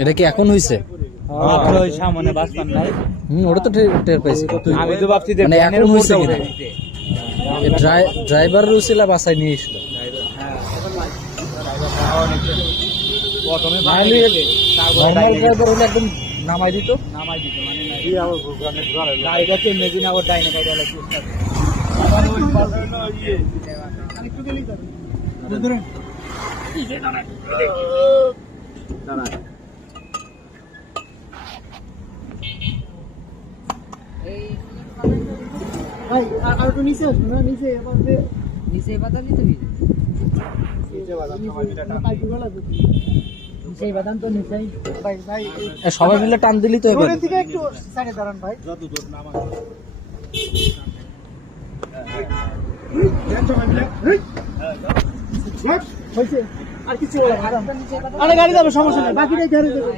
এটা কি এখন হইছে? সামনে বাসপান নাই। ওটা তো টের পাইছি। আমি তো ভাবছি যে মানে এখন হইছে কিনা ড্রাইভার রুসিলা বাসায় নিয়ে এসলো। প্রথমে নরমাল ড্রাইভার হলে একদম নামাই দিত। মানে গাড়িটা কেমনে দিন আবার ডাইনে গাড়ি আলা চেষ্টা আর তো নিচে আসবে না, নিচে নিচে বাদাম দিতে হবে। নিচে বাদাম তো নিচেই ভাই ভাই সবাই মিলে টান দিলি তো রোডের দিকে একটু সাইডে দাঁড়ান ভাই। হয়েছে আর কিছু বলা আরে গাড়ি যাবে, সমস্যা নেই, বাকিটাই গাড়ি যাবে।